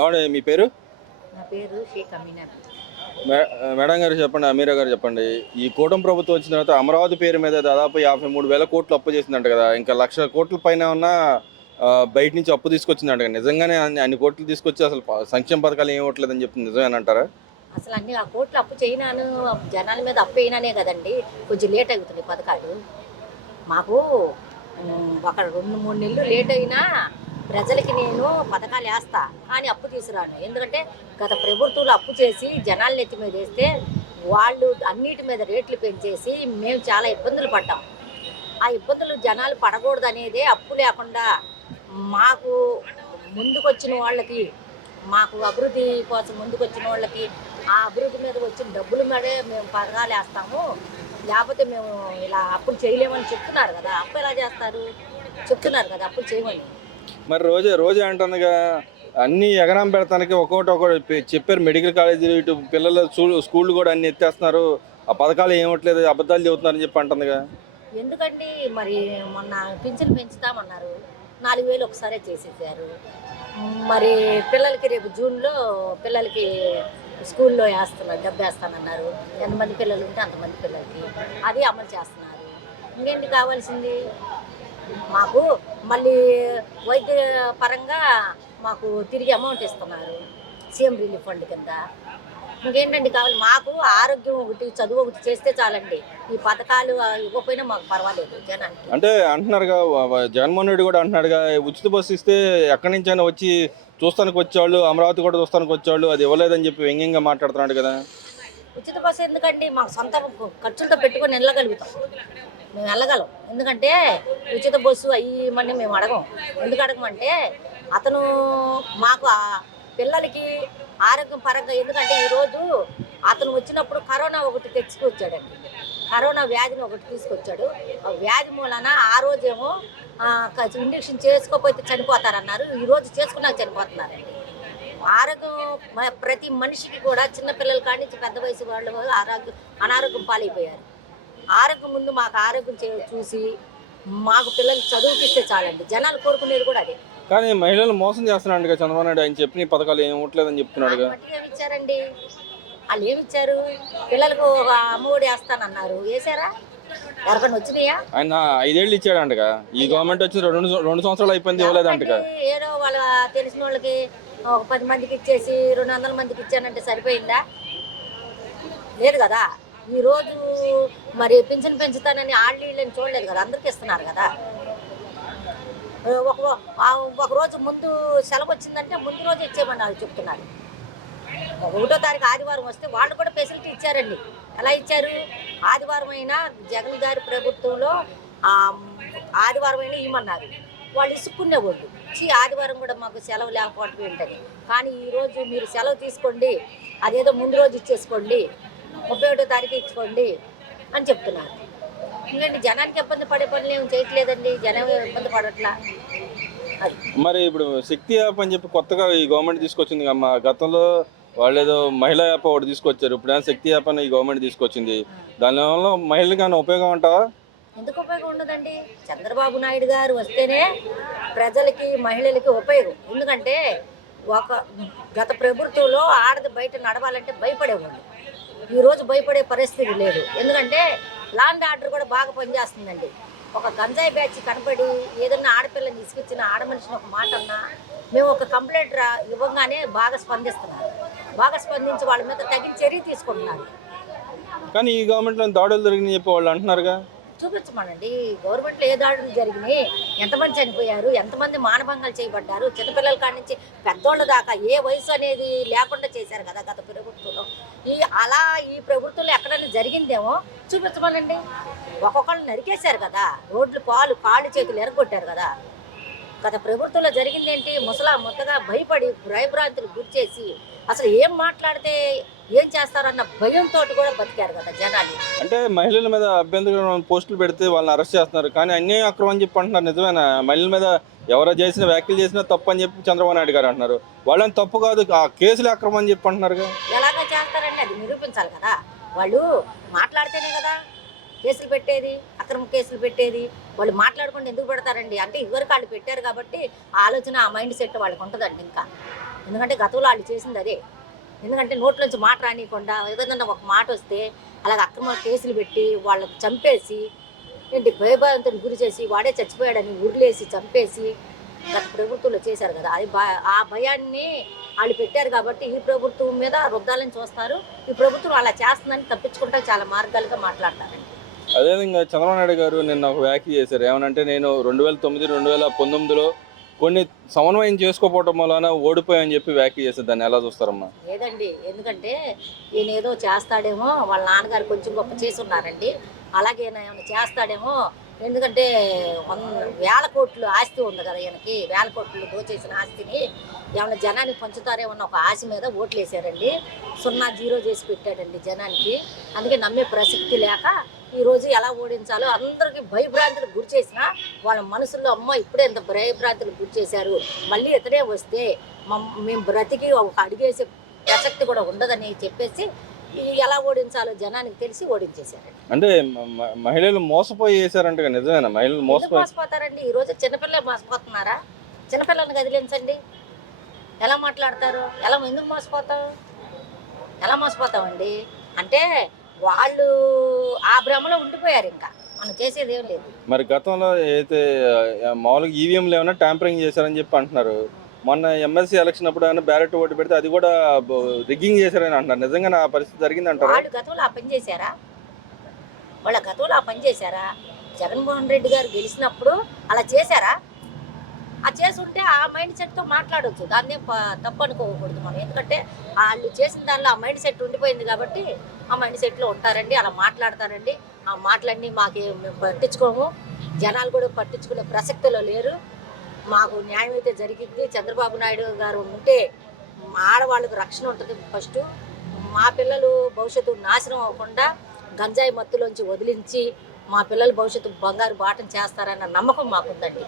అవును. మీ పేరు? నా పేరు షేక్ అమీనా. మే మేడం గారు చెప్పండి. అమీరా గారు చెప్పండి. ఈ కూటమి ప్రభుత్వం వచ్చిన తర్వాత అమరావతి పేరు మీద దాదాపు 53,000 కోట్లు అప్పు చేసిందంట కదా! ఇంకా 1,00,000 కోట్ల పైన ఉన్న బయట నుంచి అప్పు తీసుకొచ్చిందంట కదా! నిజంగానే అన్ని కోట్లు తీసుకొచ్చి అసలు సంక్షేమ పథకాలు ఏమి ఇవ్వట్లేదని చెప్తుంది నిజమేనంటారా? అసలు అన్ని ఆ కోట్లు అప్పు చేయనాను, జనాల మీద అప్పు వేయననే కదండి కొంచెం లేట్ అవుతున్నాయి పథకాలు. మాకు ఒక 2, 3 నెలలు లేట్ అయినా ప్రజలకి నేను పథకాలు వేస్తా, కానీ అప్పు తీసుకురాను. ఎందుకంటే గత ప్రభుత్వాలు అప్పు చేసి జనాల నెత్తి మీద వేస్తే వాళ్ళు అన్నిటి మీద రేట్లు పెంచేసి మేము చాలా ఇబ్బందులు పడ్డాం. ఆ ఇబ్బందులు జనాలు పడకూడదు అనేదే అప్పు లేకుండా మాకు ముందుకొచ్చిన వాళ్ళకి, మాకు అభివృద్ధి కోసం ముందుకొచ్చిన వాళ్ళకి ఆ అభివృద్ధి మీద వచ్చిన డబ్బుల మీదే మేము పథకాలు వేస్తాము. లేకపోతే మేము ఇలా అప్పులు చేయలేమని చెప్తున్నారు కదా. అప్పు ఎలా చేస్తారు? చెప్తున్నారు కదా అప్పులు చేయమని. మరి రోజే అంటుందిగా అన్నీ ఎగరాం పెడతానికి ఒక్కొక్కటి చెప్పారు. మెడికల్ కాలేజీలు ఇటు పిల్లల స్కూళ్ళు కూడా అన్ని ఎత్తేస్తున్నారు. ఆ పథకాలు ఏమవట్లేదు అబద్ధాలు చెబుతున్నారని చెప్పి అంటుందిగా. ఎందుకండి మరి మొన్న పింఛను పెంచుతామన్నారు, 4,000 ఒకసారే చేసేసారు. మరి పిల్లలకి రేపు జూన్లో పిల్లలకి స్కూల్లో వేస్తున్నారు, డబ్బు వేస్తానన్నారు. ఎంతమంది పిల్లలు ఉంటే అంతమంది పిల్లలకి అది అమలు చేస్తున్నారు. ఇంకేంటి కావాల్సింది మాకు? మళ్ళీ వైద్య పరంగా మాకు తిరిగి అమౌంట్ ఇస్తున్నారు సీఎం రిలీఫ్ ఫండ్ కింద. ఇంకేంటండి కావాలి మాకు? ఆరోగ్యం ఒకటి, చదువు ఒకటి చేస్తే చాలండి. ఈ పథకాలు ఇవ్వకపోయినా మాకు పర్వాలేదు జనానికి. అంటే అంటున్నారుగా జగన్మోహన్ రెడ్డి కూడా అంటున్నాడుగా ఉచిత బస్సు ఇస్తే ఎక్కడి నుంచైనా వచ్చి చూస్తానికి వచ్చేవాళ్ళు, అమరావతి కూడా చూస్తానికి వచ్చేవాళ్ళు, అది ఇవ్వలేదని చెప్పి వ్యంగ్యంగా మాట్లాడుతున్నాడు కదా. ఉచిత బస్సు ఎందుకండి? మాకు సొంత ఖర్చులతో పెట్టుకొని వెళ్ళగలుగుతాం, మేము వెళ్ళగలం. ఎందుకంటే ఉచిత బస్సు అయ్యమని మేము అడగం. ఎందుకు అడగమంటే అతను మాకు పిల్లలకి ఆరోగ్యం పరంగా, ఎందుకంటే ఈరోజు అతను వచ్చినప్పుడు కరోనా ఒకటి తెచ్చుకొచ్చాడండి. కరోనా వ్యాధిని ఒకటి తీసుకొచ్చాడు. ఆ వ్యాధి మూలన ఆ రోజేమో ఇంజక్షన్ చేసుకోకపోతే చనిపోతారన్నారు. ఈరోజు చేసుకున్నాక చనిపోతున్నారండి. ఆరోగ్యం ప్రతి మనిషికి కూడా, చిన్నపిల్లల కాడి నుంచి పెద్ద వయసు వాళ్ళు అనారోగ్యం పాలైపోయారు. ఆరోగ్యం ముందు మాకు ఆరోగ్యం చూసి మాకు పిల్లలకి చదువుకిస్తే చాలండి. జనాలు కోరుకునేది కూడా అదే. కానీ మహిళలు మోసం చేస్తున్నాడు చంద్రబాబు నాయుడు. ఆయన చెప్పిన పథకాలు ఏమి ఇవ్వట్లేదని చెప్తున్నాడుగా. ఏమి ఇచ్చారండి? వాళ్ళు ఏమి ఇచ్చారు? పిల్లలకు ఒక అమ్మఒడి వేస్తానన్నారు, వేసారా? ఎవరికైనా వచ్చినాయా? ఆయన 5 ఏళ్ళు ఇచ్చాడంటగా. ఈ గవర్నమెంట్ వచ్చి 2 సంవత్సరాలు అయిపోయింది, ఇవ్వలేదంటగా. ఏదో వాళ్ళ తెలిసిన వాళ్ళకి ఒక 10 మందికి ఇచ్చేసి 200 మందికి ఇచ్చానంటే సరిపోయిందా? లేదు కదా. ఈరోజు మరి పింఛన్ పెంచుతానని వీళ్ళని చూడలేదు కదా, అందరికి ఇస్తున్నారు కదా. ఒక రోజు ముందు సెలవు వచ్చిందంటే ముందు రోజు ఇచ్చేయమని వాళ్ళు చెప్తున్నారు. 1వ తారీఖు ఆదివారం వస్తే వాళ్ళు కూడా ఫెసిలిటీ ఇచ్చారండి. ఎలా ఇచ్చారు? ఆదివారం అయినా జగన్ గారి ప్రభుత్వంలో ఆదివారం అయినా ఇవ్వమన్నారు. వాళ్ళు ఇసుక్కునేవాళ్ళు. ఆదివారం కూడా మాకు సెలవు లేకపోవడం ఏంటని. కానీ ఈరోజు మీరు సెలవు తీసుకోండి, అదేదో ముందు రోజు ఇచ్చేసుకోండి, 31వ తారీఖు ఇచ్చుకోండి అని చెప్తున్నారు. ఎందుకంటే జనానికి ఇబ్బంది పడే పనులు ఏమి చేయట్లేదండి. జనం ఇబ్బంది పడట్లా. అది మరి ఇప్పుడు శక్తి యాప్ అని చెప్పి కొత్తగా ఈ గవర్నమెంట్ తీసుకొచ్చింది అమ్మా. గతంలో వాళ్ళు ఏదో మహిళా యాప్ ఒకటి తీసుకొచ్చారు. ఇప్పుడు శక్తి యాప్ అని ఈ గవర్నమెంట్ తీసుకొచ్చింది. దానివల్ల మహిళలకు ఏమైనా ఉపయోగం అంటావా? ఎందుకు ఉపయోగం ఉండదండి? చంద్రబాబు నాయుడు గారు వస్తేనే ప్రజలకి, మహిళలకి ఉపయోగం. ఎందుకంటే గత ప్రభుత్వంలో ఆడది బయట నడవాలంటే భయపడేవాళ్ళు. ఈరోజు భయపడే పరిస్థితి లేదు. ఎందుకంటే లా అండ్ ఆర్డర్ కూడా బాగా పనిచేస్తుందండి. ఒక గంజాయి బ్యాచ్ కనపడి ఏదన్నా ఆడపిల్లని తీసుకొచ్చిన ఆడమనిషిని ఒక మాట అన్నా, మేము ఒక కంప్లైంట్ ఇవ్వగానే బాగా స్పందిస్తున్నారు. బాగా స్పందించి వాళ్ళ మీద తగిన చర్య తీసుకుంటున్నారు. కానీ ఈ గవర్నమెంట్లో దాడులు జరిగినాయి చెప్పి వాళ్ళు అంటున్నారుగా. చూపించమనండి. గవర్నమెంట్లో ఏ దాడులు జరిగినాయి, ఎంతమంది చనిపోయారు, ఎంతమంది మానభంగాలు చేయబడ్డారు, చిన్నపిల్లల కాడి నుంచి పెద్దోళ్ళ దాకా ఏ వయసు అనేది లేకుండా చేశారు కదా గత ప్రభుత్వంలో. ఈ ప్రభుత్వంలో ఎక్కడైనా జరిగిందేమో చూపించమనండి. ఒక్కొక్కళ్ళు నరికేశారు కదా, రోడ్లు కాళ్ళు చేతులు ఎరగొట్టారు కదా. గత ప్రభుత్వంలో జరిగిందేంటి? ముద్దగా భయపడి భయభ్రాంతులు గురి చేసి అసలు ఏం మాట్లాడితే ఏం చేస్తారన్న భయంతో కూడా బతికారు కదా జనాలు. అంటే మహిళల మీద అభ్యంతరకరమైన పోస్టులు పెడితే వాళ్ళని అరెస్ట్ చేస్తున్నారు. కానీ అన్యాయం అక్రమం అని చెప్పి అంటున్నారు. నిజమేనా? మహిళల మీద ఎవరో చేసిన వ్యాఖ్యలు చేసినా తప్పు అని చెప్పి చంద్రబాబు నాయుడు గారు అంటున్నారు. వాళ్ళని తప్పు కాదు, ఆ కేసులు అక్రమం అని చెప్పి అంటున్నారు. ఎలాగ చేస్తారండి? అది నిరూపించాలి కదా. వాళ్ళు మాట్లాడితేనే కదా కేసులు పెట్టేది, అక్రమ కేసులు పెట్టేది. వాళ్ళు మాట్లాడకుండా ఎందుకు పెడతారండి? అంటే ఇదివరకు వాళ్ళు పెట్టారు కాబట్టి ఆలోచన, ఆ మైండ్ సెట్ వాళ్ళకి ఉంటుందండి. ఇంకా ఎందుకంటే గతంలో వాళ్ళు చేసింది అదే. ఎందుకంటే నోట్లోంచి మాట రానియకుండా ఏదన్నా ఒక మాట వస్తే అలాగ అక్రమ కేసులు పెట్టి వాళ్ళకి చంపేసి ఏంటి భయభ్రాంతులకు గురి చేసి వాడే చచ్చిపోయాడని ఉరిలేసి చంపేసి గత ప్రభుత్వంలో చేశారు కదా. అది ఆ భయాన్ని వాళ్ళు పెట్టారు కాబట్టి ఈ ప్రభుత్వం మీద రుద్దాలని చూస్తారు. ఈ ప్రభుత్వం అలా చేస్తుందని తప్పించుకుంటా చాలా మార్గాలుగా మాట్లాడతారండి. అదేవిధంగా చంద్రబాబు నాయుడు గారు నిన్న ఒక వ్యాఖ్య చేశారు. ఏమనంటే నేను 2009, 2019లో కొన్ని సమన్వయం చేసుకోకపోవడం వలన ఓడిపోయాయని చెప్పి వ్యాఖ్య చేశారు. దాన్ని ఎలా చూస్తారమ్మా? లేదండి, ఎందుకంటే ఈయన ఏదో చేస్తాడేమో, వాళ్ళ నాన్నగారు కొంచెం గొప్ప చేసి ఉన్నారండి, అలాగే ఈయన ఏమైనా చేస్తాడేమో. ఎందుకంటే వేల కోట్లు ఆస్తి ఉంది కదా ఈయనకి, వేల కోట్లు దోచేసిన ఆస్తిని ఏమైనా జనానికి పంచుతారేమో అన్న ఒక ఆశ మీద ఓట్లు వేసారండి. 0-0 చేసి పెట్టాడండి జనానికి. అందుకే నమ్మే ప్రసక్తి లేక ఈరోజు ఎలా ఓడించాలో అందరికీ భయభ్రాంతులకు గురి చేసిన వాళ్ళ మనసుల్లో అమ్మ ఇప్పుడే ఇంత భయభ్రాంతులకు గురి చేశారు, మళ్ళీ ఇతనే వస్తే మేము బ్రతికి ఒక అడిగేసే ప్రసక్తి కూడా ఉండదని చెప్పేసి ఎలా ఓడించాలో జనానికి తెలిసి ఓడించేశారండి. అంటే మహిళలు మోసపోయి వేశారంట కదా, నిజమేనా? మహిళలు ఎందుకు మోసపోతారండి? ఈ రోజు చిన్నపిల్లలు మోసపోతున్నారా? చిన్నపిల్లల్ని కదిలించండి, ఎలా మాట్లాడతారు? ఎందుకు ఎలా మోసపోతామండి? అంటే వాళ్ళు ఆ భ్రమలో ఉండిపోయారు, ఇంకా మనం చేసేది ఏం లేదు. మరి గతంలో అయితే మామూలుగా ఈవీఎంలు ఏమైనా ట్యాంపరింగ్ చేశారని చెప్పి అంటున్నారు. మొన్న ఎమ్మెల్సీ ఎలక్షన్ అప్పుడు ఏమైనా బ్యాలెట్ ఓటు పెడితే అది కూడా రిగ్గింగ్ చేశారని అంటున్నారు. నిజంగా ఆ పరిస్థితి జరిగింది అంటారా? వాళ్ళు గతంలో ఆ పని చేశారా? జగన్మోహన్ రెడ్డి గారు గెలిచినప్పుడు అలా చేశారా? ఆ చేసుంటే ఆ మైండ్ సెట్తో మాట్లాడవచ్చు, దాన్నే తప్పు అనుకోకూడదు మనం. ఎందుకంటే వాళ్ళు చేసిన దానిలో ఆ మైండ్ సెట్ ఉండిపోయింది కాబట్టి ఆ మైండ్ సెట్లో ఉంటారండి, అలా మాట్లాడతారండి. ఆ మాటలన్నీ మేము పట్టించుకోము, జనాలు కూడా పట్టించుకునే ప్రసక్తిలో లేరు. మాకు న్యాయం అయితే జరిగింది. చంద్రబాబు నాయుడు గారు ఉంటే ఆడవాళ్ళకు రక్షణ ఉంటుంది. ఫస్ట్ మా పిల్లలు భవిష్యత్తు నాశనం అవ్వకుండా గంజాయి మత్తులోంచి వదిలించి మా పిల్లల భవిష్యత్తు బంగారు బాటం చేస్తారన్న నమ్మకం మాకుందండి.